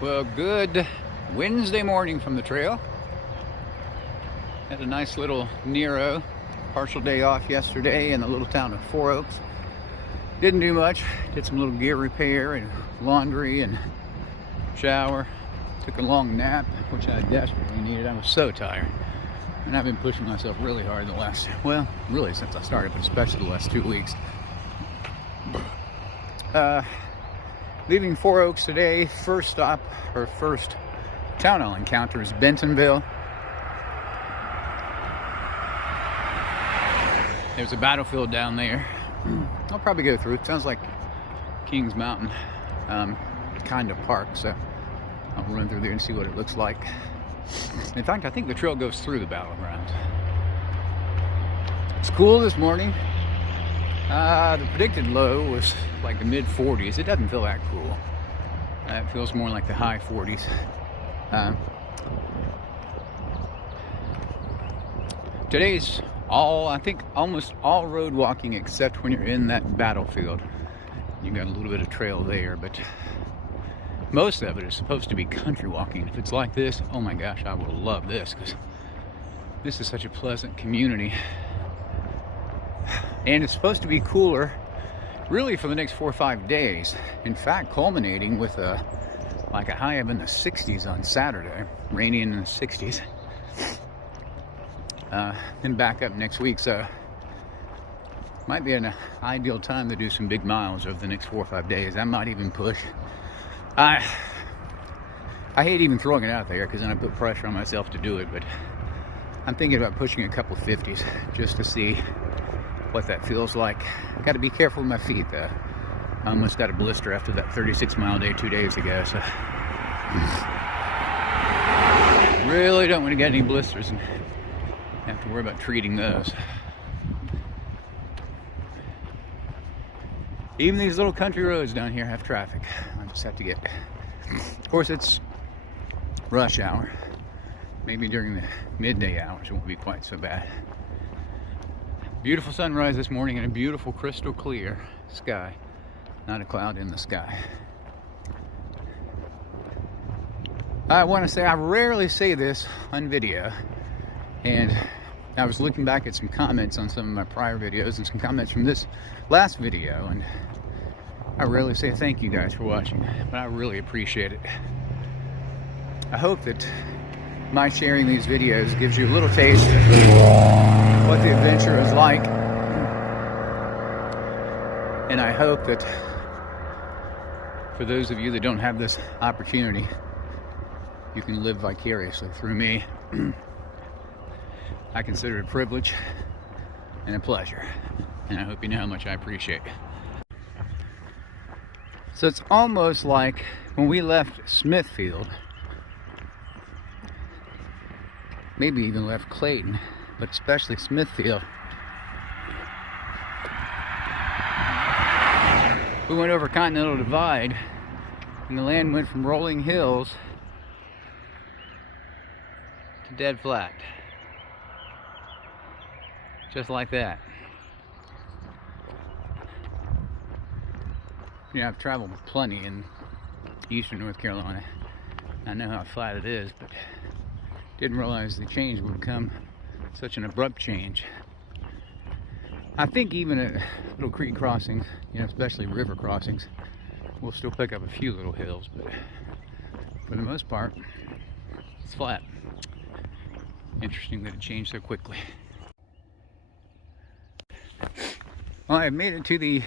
Well, good Wednesday morning from the trail. Had a nice little Nero partial day off yesterday in the little town of 4 Oaks. Didn't do much. Did some little gear repair and laundry and shower. Took a long nap, which I desperately needed. I was so tired. And I've been pushing myself really hard the last, well, really since I started, but especially the last 2 weeks. Leaving 4 Oaks today, first stop, or first town I'll encounter is Bentonville. There's a battlefield down there. I'll probably go through. It sounds like Kings Mountain kind of park, so I'll run through there and see what it looks like. In fact, I think the trail goes through the battlegrounds. It's cool this morning. The predicted low was like the mid 40s. It doesn't feel that cool. It feels more like the high 40s. Today's I think almost all road walking except when you're in that battlefield. You got a little bit of trail there, but most of it is supposed to be country walking. If it's like this, oh my gosh, I will love this, because this is such a pleasant community. And it's supposed to be cooler really for the next 4 or 5 days. In fact, culminating with like a high of in the 60s on Saturday, rainy in the 60s. Then back up next week, so might be an ideal time to do some big miles over the next 4 or 5 days. I might even push. I hate even throwing it out there because then I put pressure on myself to do it, but I'm thinking about pushing a couple 50s just to see what that feels like. Got to be careful with my feet though. I almost got a blister after that 36-mile day 2 days ago, so really don't want to get any blisters and have to worry about treating those. Even these little country roads down here have traffic. I just have to get, of course it's rush hour. Maybe during the midday hours it won't be quite so bad. Beautiful sunrise this morning and a beautiful crystal clear sky. Not a cloud in the sky. I want to say, I rarely say this on video, and I was looking back at some comments on some of my prior videos and some comments from this last video, and I rarely say thank you guys for watching, but I really appreciate it. I hope that my sharing these videos gives you a little taste of what the adventure is like, and I hope that for those of you that don't have this opportunity, you can live vicariously through me. I consider it a privilege and a pleasure, and I hope you know how much I appreciate it. So it's almost like when we left Smithfield, maybe even left Clayton, but especially Smithfield, we went over Continental Divide and the land went from rolling hills to dead flat. Just like that. You know, I've traveled plenty in eastern North Carolina. I know how flat it is, but didn't realize the change would come such an abrupt change. I think even at little creek crossings, you know, especially river crossings, we'll still pick up a few little hills, but for the most part, it's flat. Interesting that it changed so quickly. Well, I've made it to the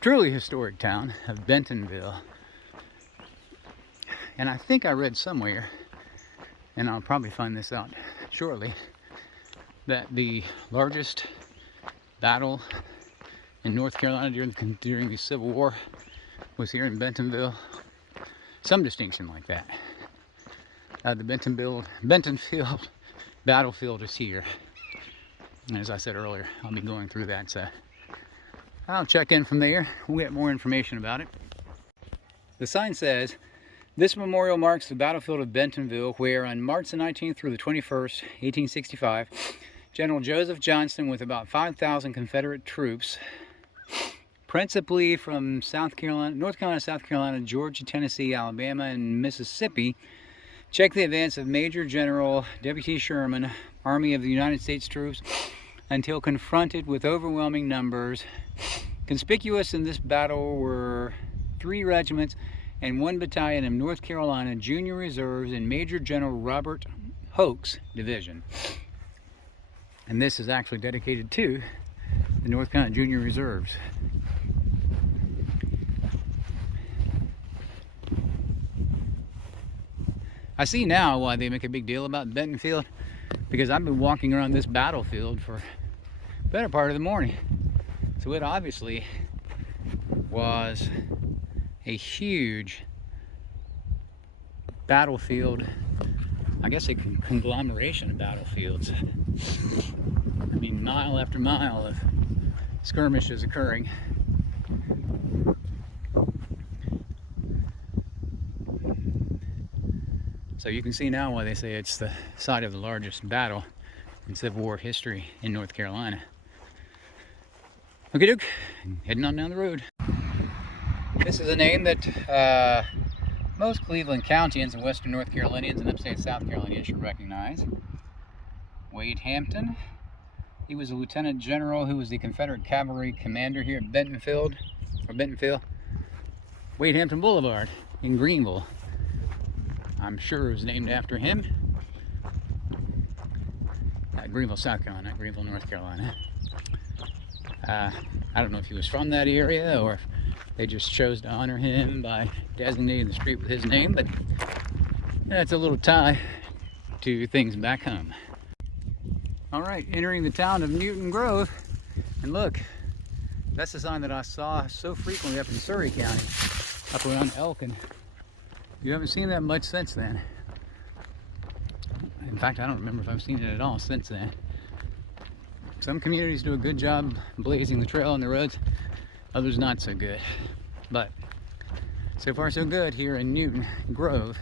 truly historic town of Bentonville. And I think I read somewhere, and I'll probably find this out shortly, that the largest battle in North Carolina during the Civil War was here in Bentonville. Some distinction like that. The Bentonville battlefield is here. And as I said earlier, I'll be going through that, so I'll check in from there. We'll get more information about it. The sign says, "This memorial marks the battlefield of Bentonville, where on March the 19th through the 21st, 1865, General Joseph Johnston, with about 5,000 Confederate troops, principally from South Carolina, North Carolina, South Carolina, Georgia, Tennessee, Alabama, and Mississippi, checked the advance of Major General W.T. Sherman, Army of the United States troops, until confronted with overwhelming numbers. Conspicuous in this battle were 3 regiments and 1 battalion of North Carolina Junior Reserves and Major General Robert Hoke's division. And this is actually dedicated to the North Carolina Junior Reserves. I see now why they make a big deal about Bentonville, because I've been walking around this battlefield for the better part of the morning. So it obviously was a huge battlefield, I guess a conglomeration of battlefields. I mean, mile after mile of skirmishes occurring. So you can see now why they say it's the site of the largest battle in Civil War history in North Carolina. Okay, Duke, heading on down the road. This is a name that most Cleveland Countyans and Western North Carolinians and upstate South Carolinians should recognize. Wade Hampton. He was a lieutenant general who was the Confederate cavalry commander here at Bentonville. Wade Hampton Boulevard in Greenville. I'm sure it was named after him. Greenville, South Carolina, not Greenville, North Carolina. I don't know if he was from that area or if they just chose to honor him by designating the street with his name, but that's a little tie to things back home. All right, entering the town of Newton Grove, and look, that's the sign that I saw so frequently up in Surrey County, up around Elkin. You haven't seen that much since then. In fact, I don't remember if I've seen it at all since then. Some communities do a good job blazing the trail on the roads, others not so good. But so far so good here in Newton Grove.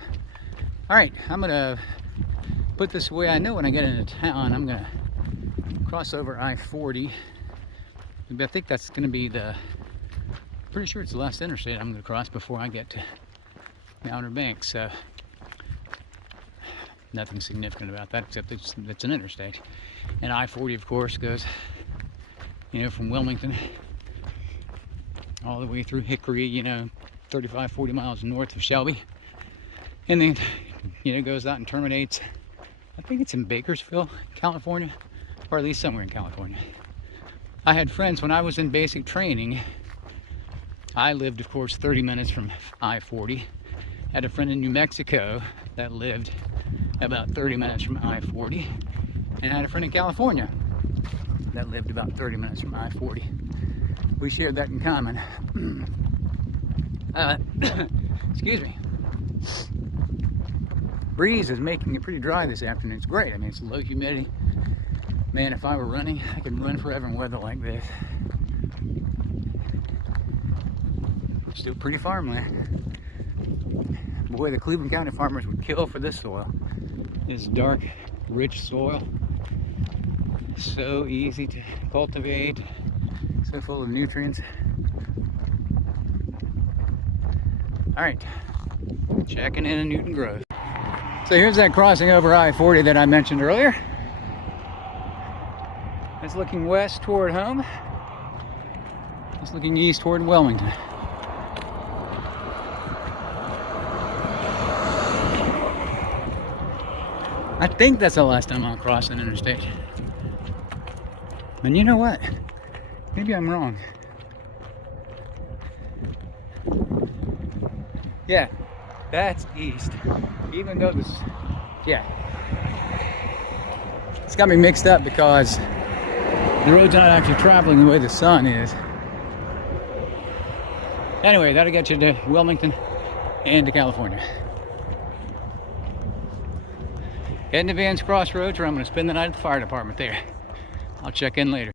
All right, I'm gonna put this away. I know when I get into town, I'm gonna cross over I-40. I think that's gonna be pretty sure it's the last interstate I'm gonna cross before I get to the Outer Banks. So nothing significant about that except it's an interstate. And I-40, of course, goes, you know, from Wilmington all the way through Hickory, you know, 35, 40 miles north of Shelby. And then, you know, goes out and terminates, I think it's in Bakersfield, California, or at least somewhere in California. I had friends when I was in basic training. I lived, of course, 30 minutes from I-40. Had a friend in New Mexico that lived about 30 minutes from I-40. And I had a friend in California that lived about 30 minutes from I-40. We shared that in common. Excuse me. Breeze is making it pretty dry this afternoon. It's great. I mean, it's low humidity. Man, if I were running, I could run forever in weather like this. Still pretty farmland. Boy, the Cleveland County farmers would kill for this soil. This dark, rich soil. So easy to cultivate, so full of nutrients. All right, checking in Newton Grove. So here's that crossing over I-40 that I mentioned earlier. It's looking west toward home. It's looking east toward Wilmington. I think that's the last time I'll cross an interstate. And you know what? Maybe I'm wrong. Yeah, that's east. Even though this, yeah. It's got me mixed up because the road's not actually traveling the way the sun is. Anyway, that'll get you to Wilmington and to California. Heading to Vans Crossroads, where I'm going to spend the night at the fire department there. I'll check in later.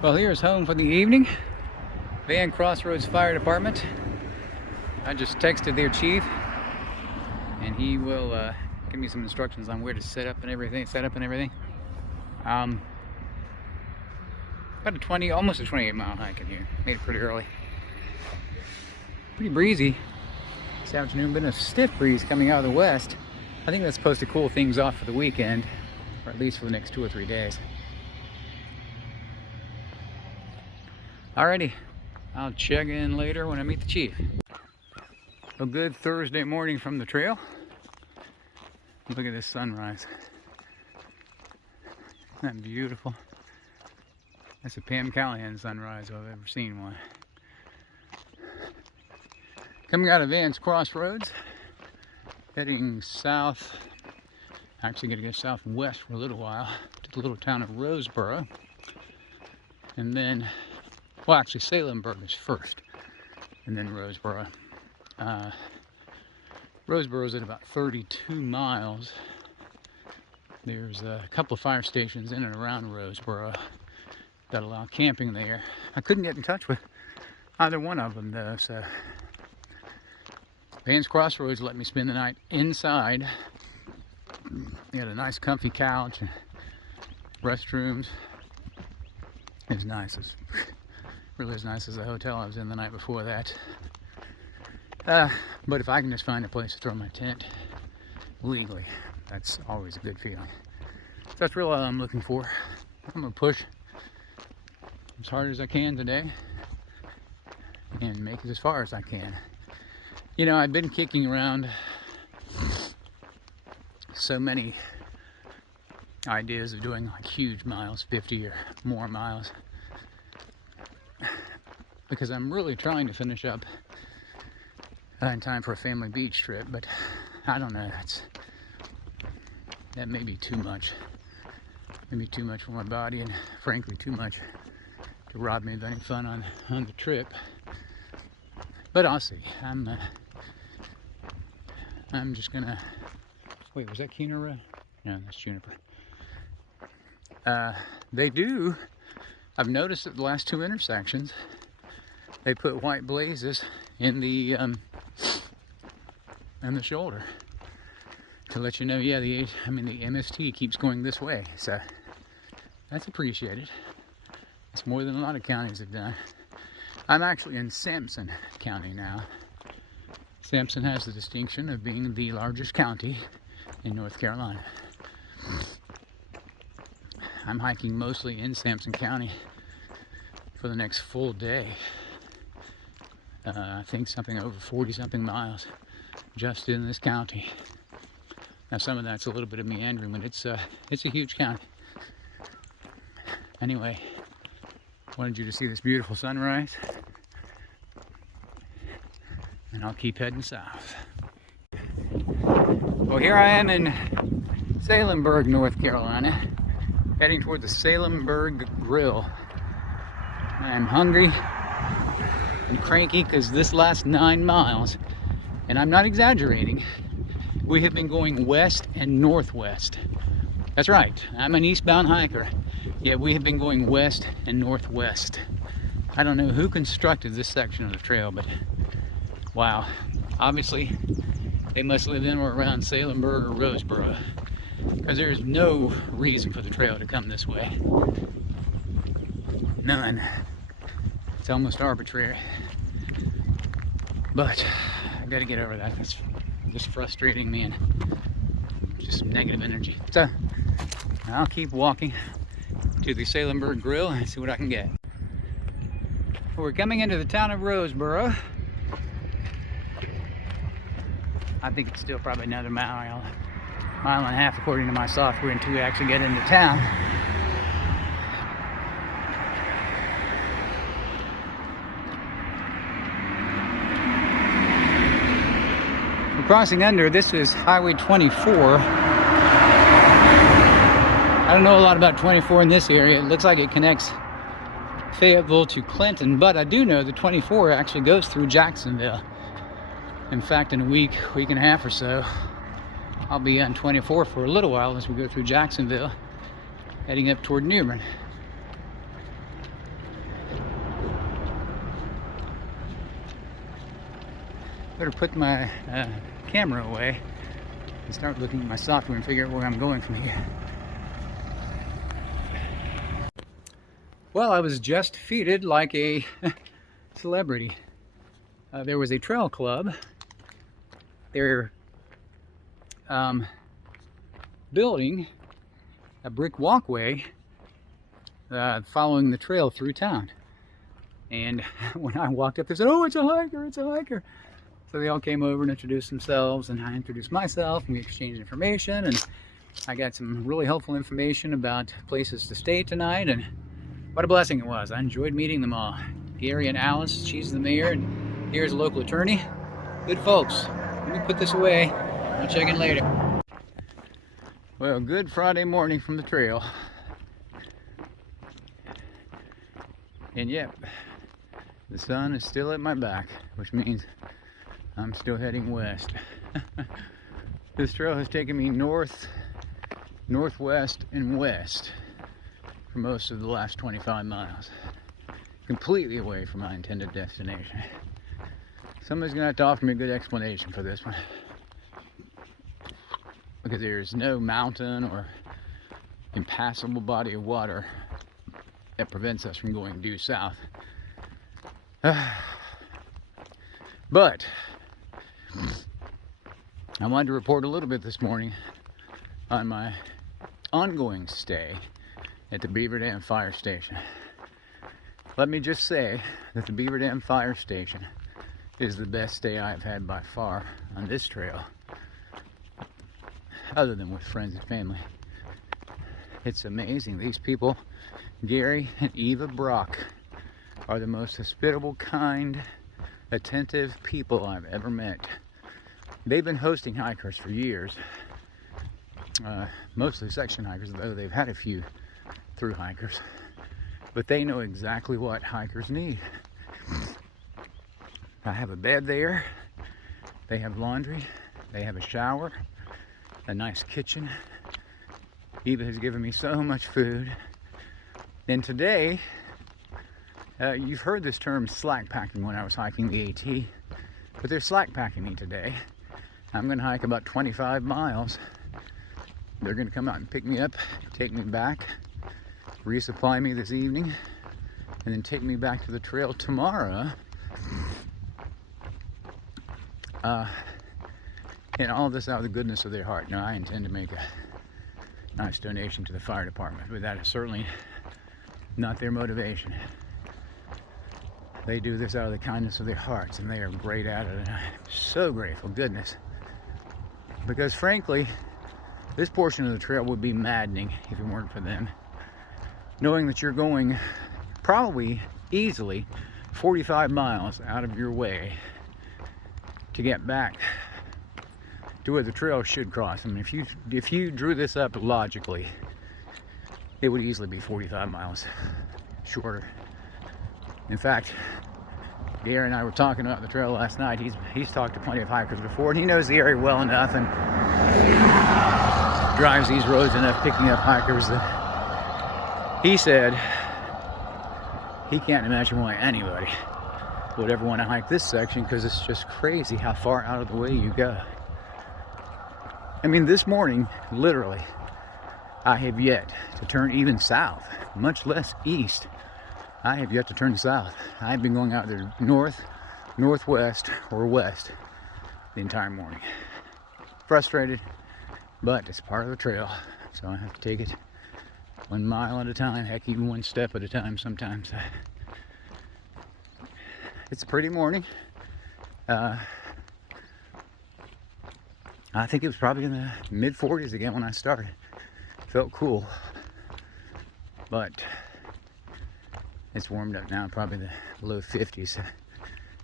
Well, here's home for the evening. Van Crossroads Fire Department. I just texted their chief, and he will give me some instructions on where to set up and everything. About a 20, almost a 28-mile hike in here. Made it pretty early. Pretty breezy this afternoon. Been a stiff breeze coming out of the west. I think that's supposed to cool things off for the weekend, or at least for the next 2 or 3 days. Alrighty, I'll check in later when I meet the chief. A good Thursday morning from the trail. Look at this sunrise. Isn't that beautiful? That's a Pam Callahan sunrise if I've ever seen one. Coming out of Vance Crossroads, heading south, actually going to go southwest for a little while, to the little town of Roseboro. And then, well, actually Salemburg is first, and then Roseboro. Roseboro's at about 32 miles. There's a couple of fire stations in and around Roseboro that allow camping there. I couldn't get in touch with either one of them though, so Vance Crossroads let me spend the night inside. They had a nice comfy couch and restrooms. It was nice. It was really as nice as the hotel I was in the night before that. But if I can just find a place to throw my tent legally, that's always a good feeling. So that's really all I'm looking for. I'm gonna push as hard as I can today and make it as far as I can. You know, I've been kicking around so many ideas of doing like huge miles, 50 or more miles, because I'm really trying to finish up in time for a family beach trip, but I don't know, that may be too much. Maybe too much for my body, and frankly too much to rob me of any fun on the trip. But I'll see. I'm just gonna wait, was that Keener? No, that's Juniper. They do, I've noticed at the last 2 intersections they put white blazes in the shoulder to let you know, yeah, the MST keeps going this way, so that's appreciated. It's more than a lot of counties have done. I'm actually in Sampson County now. Sampson has the distinction of being the largest county in North Carolina. I'm hiking mostly in Sampson County for the next full day. I think something over 40-something miles just in this county. Now some of that's a little bit of meandering, but it's a huge county. Anyway, wanted you to see this beautiful sunrise, and I'll keep heading south. Well, here I am in Salemburg, North Carolina, heading toward the Salemburg Grill. I'm hungry and cranky because this last 9 miles, and I'm not exaggerating, we have been going west and northwest. That's right, I'm an eastbound hiker, yet we have been going west and northwest. I don't know who constructed this section of the trail, but wow. Obviously, they must live in or around Salemburg or Roseboro, because there is no reason for the trail to come this way. None. It's almost arbitrary. But I gotta get over that. That's just frustrating me and just some negative energy. So I'll keep walking to the Salemburg Grill and see what I can get. We're coming into the town of Roseboro. I think it's still probably another mile and a half according to my software until we actually get into town. We're crossing under, this is Highway 24. I don't know a lot about 24 in this area. It looks like it connects Fayetteville to Clinton, but I do know that 24 actually goes through Jacksonville. In fact, in a week and a half or so, I'll be on 24 for a little while as we go through Jacksonville, heading up toward Newbern. Better put my camera away and start looking at my software and figure out where I'm going from here. Well, I was just feted like a celebrity. There was a trail club. They're building a brick walkway following the trail through town. And when I walked up, they said, "Oh, it's a hiker, it's a hiker." So they all came over and introduced themselves, and I introduced myself, and we exchanged information, and I got some really helpful information about places to stay tonight, and what a blessing it was. I enjoyed meeting them all. Gary and Alice, she's the mayor, and here's a local attorney. Good folks. Let me put this away. I'll check in later. Well, good Friday morning from the trail. And yep, the sun is still at my back, which means I'm still heading west. This trail has taken me north, northwest, and west for most of the last 25 miles. Completely away from my intended destination. Somebody's gonna have to offer me a good explanation for this one, because there's no mountain or impassable body of water that prevents us from going due south. But I wanted to report a little bit this morning on my ongoing stay at the Beaver Dam Fire Station. Let me just say that the Beaver Dam Fire Station is the best stay I've had by far on this trail, other than with friends and family. It's amazing. These people, Gary and Eva Brock, are the most hospitable, kind, attentive people I've ever met. They've been hosting hikers for years, mostly section hikers, though they've had a few through hikers, but they know exactly what hikers need. I have a bed there, they have laundry, they have a shower, a nice kitchen. Eva has given me so much food. And today, you've heard this term slack packing when I was hiking the AT, but they're slack packing me today. I'm going to hike about 25 miles. They're going to come out and pick me up, take me back, resupply me this evening, and then take me back to the trail tomorrow. And all this out of the goodness of their heart. Now, I intend to make a nice donation to the fire department, but that is certainly not their motivation. They do this out of the kindness of their hearts, and they are great at it, and I'm so grateful. Goodness. Because frankly, this portion of the trail would be maddening if it weren't for them. Knowing that you're going probably easily 45 miles out of your way to get back to where the trail should cross. I mean, if you drew this up logically, it would easily be 45 miles shorter. In fact, Gary and I were talking about the trail last night. He's talked to plenty of hikers before, and he knows the area well enough and drives these roads enough, picking up hikers that he said he can't imagine why anybody would ever want to hike this section, because it's just crazy how far out of the way you go. I mean, this morning, literally, I have yet to turn even south, much less east. I have yet to turn south. I've been going out there north, northwest, or west the entire morning. Frustrated, but it's part of the trail, so I have to take it 1 mile at a time, heck, even 1 step at a time sometimes. It's a pretty morning. I think it was probably in the mid-40s again when I started. Felt cool, but it's warmed up now, probably the low 50s.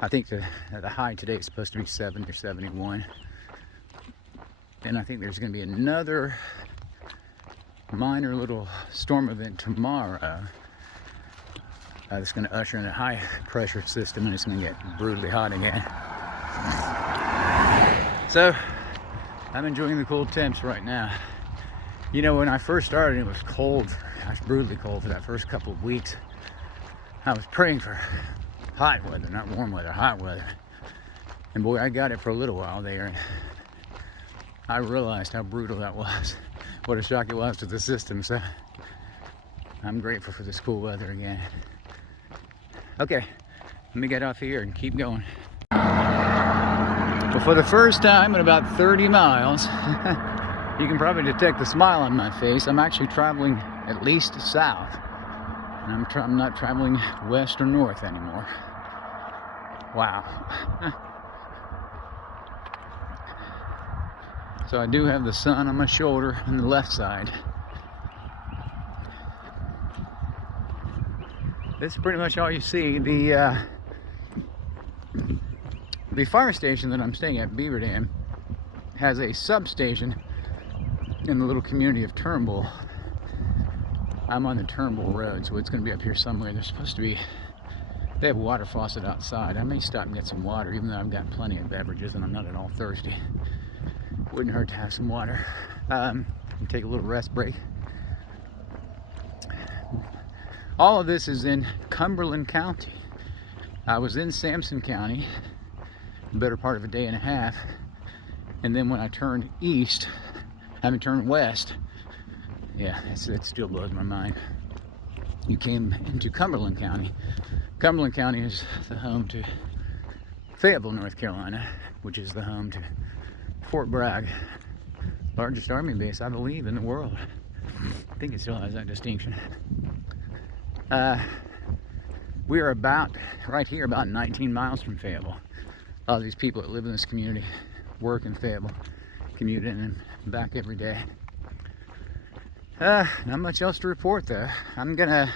I think the high today is supposed to be 70 or 71. And I think there's going to be another minor little storm event tomorrow. That's going to usher in a high pressure system, and it's going to get brutally hot again. So I'm enjoying the cool temps right now. You know, when I first started, it was cold. Gosh, brutally cold for that first couple of weeks. I was praying for hot weather, not warm weather, hot weather. And boy, I got it for a little while there. And I realized how brutal that was. What a shock it was to the system. So I'm grateful for this cool weather again. Okay, let me get off here and keep going. Well, for the first time in about 30 miles, you can probably detect the smile on my face. I'm actually traveling at least south. And I'm not traveling west or north anymore. Wow. So I do have the sun on my shoulder on the left side. That's pretty much all you see. The fire station that I'm staying at, Beaver Dam, has a substation in the little community of Turnbull. I'm on the Turnbull Road, so it's going to be up here somewhere. They're supposed to be, they have a water faucet outside. I may stop and get some water, even though I've got plenty of beverages and I'm not at all thirsty. Wouldn't hurt to have some water. Take a little rest break. All of this is in Cumberland County. I was in Sampson County the better part of a day and a half, and then when I turned east, having turned west, yeah, it still blows my mind. You came into Cumberland County. Cumberland County is the home to Fayetteville, North Carolina, which is the home to Fort Bragg, largest army base, I believe, in the world. I think it still has that distinction. We are about, right here, about 19 miles from Fayetteville. A lot of these people that live in this community work in Fayetteville, commute in and back every day. Not much else to report though. I'm gonna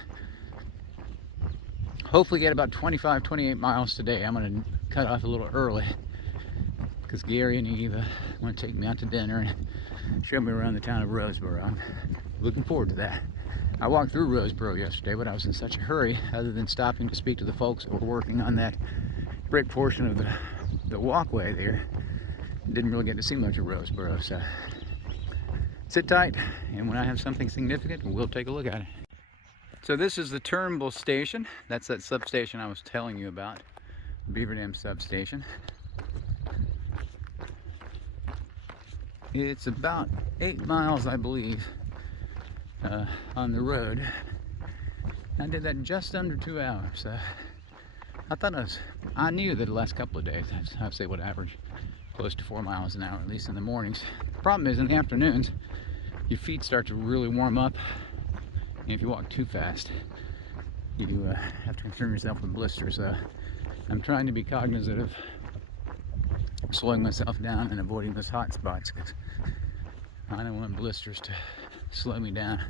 hopefully get about 25, 28 miles today. I'm gonna cut off a little early because Gary and Eva want to take me out to dinner and show me around the town of Roseboro. I'm looking forward to that. I walked through Roseboro yesterday, but I was in such a hurry, other than stopping to speak to the folks that were working on that brick portion of the walkway there. Didn't really get to see much of Roseboro, so sit tight, and when I have something significant, we'll take a look at it. So this is the Turnbull Station. That's that substation I was telling you about, Beaver Dam substation. It's about 8 miles, I believe, on the road. I did that in just under 2 hours. I knew that the last couple of days, I'd say would average close to 4 miles an hour, at least in the mornings. The problem is in the afternoons, your feet start to really warm up, and if you walk too fast, you have to concern yourself with blisters. I'm trying to be cognizant of slowing myself down and avoiding those hot spots, because I don't want blisters to slow me down.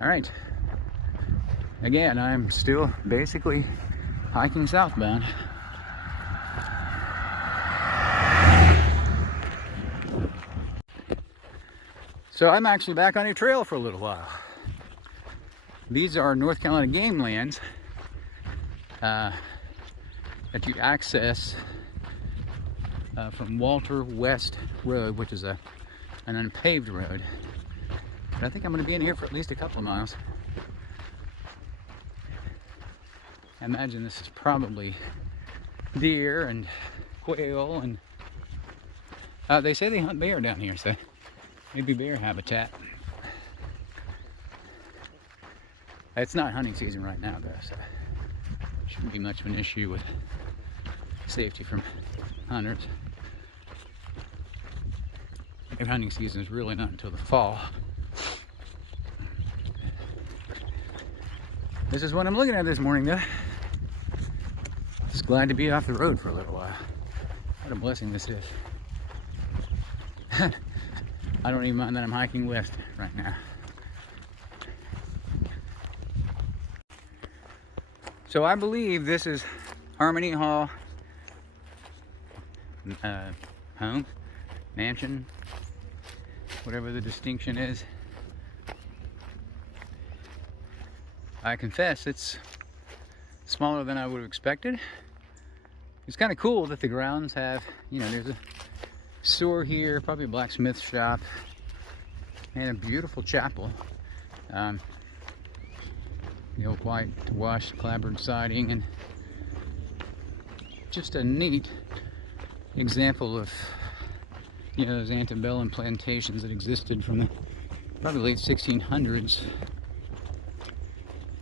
All right. Again, I'm still basically hiking southbound. So I'm actually back on a trail for a little while. These are North Carolina game lands that you access from Walter West Road, which is an unpaved road. But I think I'm going to be in here for at least a couple of miles. I imagine this is probably deer and quail, and they say they hunt bear down here, so maybe bear habitat. It's not hunting season right now though, so shouldn't be much of an issue with safety from hunters. Their hunting season is really not until the fall. This is what I'm looking at this morning though. Just glad to be off the road for a little while. What a blessing this is. I don't even mind that I'm hiking west right now. So I believe this is Harmony Hall home, mansion, whatever the distinction is. I confess it's smaller than I would have expected. It's kind of cool that the grounds have, there's a store here, probably a blacksmith shop, and a beautiful chapel. Whitewashed clapboard siding, and just a neat example of those antebellum plantations that existed from the probably late 1600s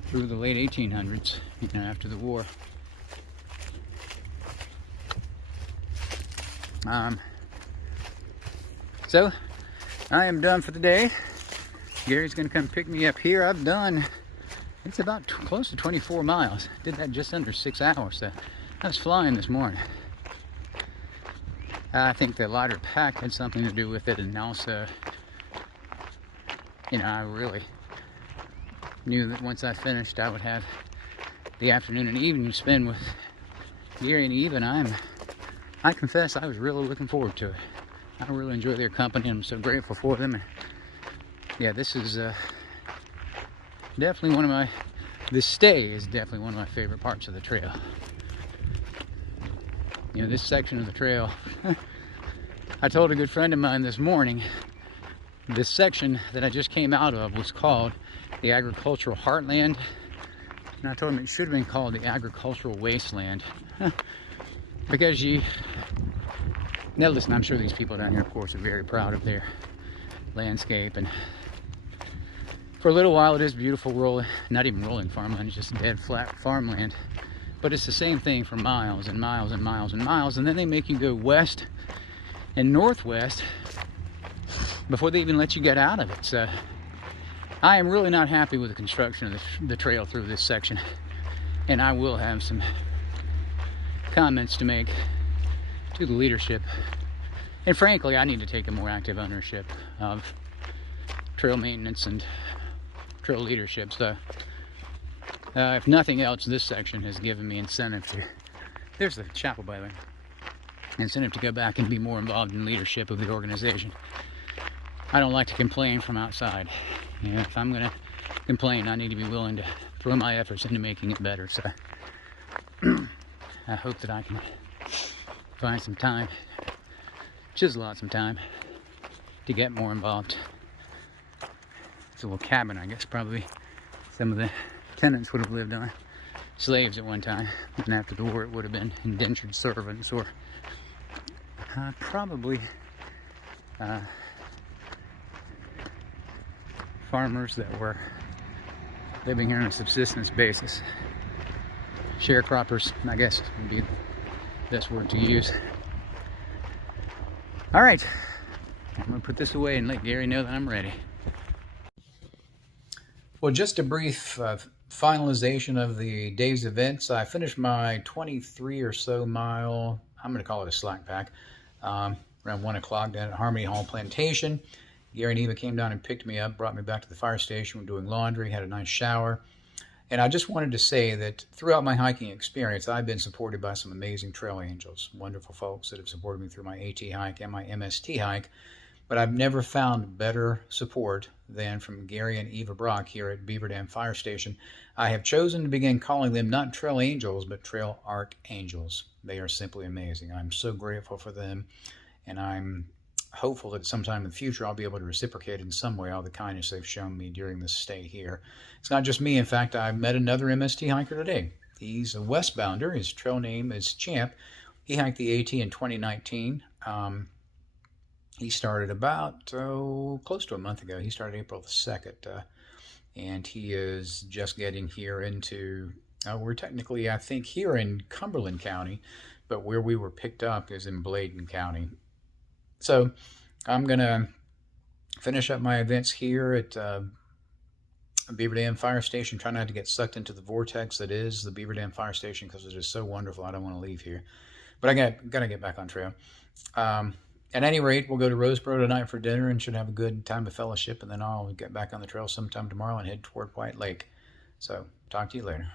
through the late 1800s, you know, after the war. So I am done for the day. Gary's gonna come pick me up here. I've done, it's about close to 24 miles. Did that just under 6 hours. So I was flying this morning. I think the lighter pack had something to do with it, and also, you know, I really knew that once I finished, I would have the afternoon and evening to spend with Gary and Eve, and I confess I was really looking forward to it. I really enjoy their company, and I'm so grateful for them. And yeah, this is definitely one of my, this stay is definitely one of my favorite parts of the trail. You know, this section of the trail, I told a good friend of mine this morning, this section that I just came out of was called the Agricultural Heartland. And I told him it should have been called the Agricultural Wasteland. Because now listen, I'm sure these people down here, of course, are very proud of their landscape. And for a little while, it is beautiful, not even rolling farmland, it's just dead, flat farmland. But it's the same thing for miles and miles and miles and miles. And then they make you go west and northwest before they even let you get out of it. So I am really not happy with the construction of the trail through this section. And I will have some comments to make to the leadership. And frankly, I need to take a more active ownership of trail maintenance and trail leadership. So if nothing else, this section has given me incentive to, there's the chapel by the way, incentive to go back and be more involved in leadership of the organization. I don't like to complain from outside. You know, if I'm going to complain, I need to be willing to throw my efforts into making it better. So I hope that I can find some time, chisel out some time to get more involved. It's a little cabin, I guess, probably some of the tenants would have lived on. Slaves at one time, and after the war it would have been indentured servants, or probably farmers that were living here on a subsistence basis. Sharecroppers, I guess, would be the best word to use. All right, I'm gonna put this away and let Gary know that I'm ready. Well, just a brief finalization of the day's events. I finished my 23 or so mile, I'm gonna call it a slack pack, around 1 o'clock down at Harmony Hall Plantation. Gary and Eva came down and picked me up, brought me back to the fire station. We're doing laundry, had a nice shower. And I just wanted to say that throughout my hiking experience, I've been supported by some amazing trail angels, wonderful folks that have supported me through my AT hike and my MST hike. But I've never found better support than from Gary and Eva Brock here at Beaver Dam Fire Station. I have chosen to begin calling them not trail angels, but trail archangels. They are simply amazing. I'm so grateful for them, and I'm hopeful that sometime in the future I'll be able to reciprocate in some way all the kindness they've shown me during this stay here. It's not just me. In fact, I met another MST hiker today. He's a westbounder. His trail name is Champ. He hiked the AT in 2019. He started about close to a month ago. He started April the 2nd, and he is just getting here into, we're technically, I think, here in Cumberland County, but where we were picked up is in Bladen County. So I'm going to finish up my events here at Beaver Dam Fire Station. Try not to get sucked into the vortex that is the Beaver Dam Fire Station, because it is so wonderful. I don't want to leave here. But I got to get back on trail. At any rate, we'll go to Roseboro tonight for dinner and should have a good time of fellowship. And then I'll get back on the trail sometime tomorrow and head toward White Lake. So talk to you later.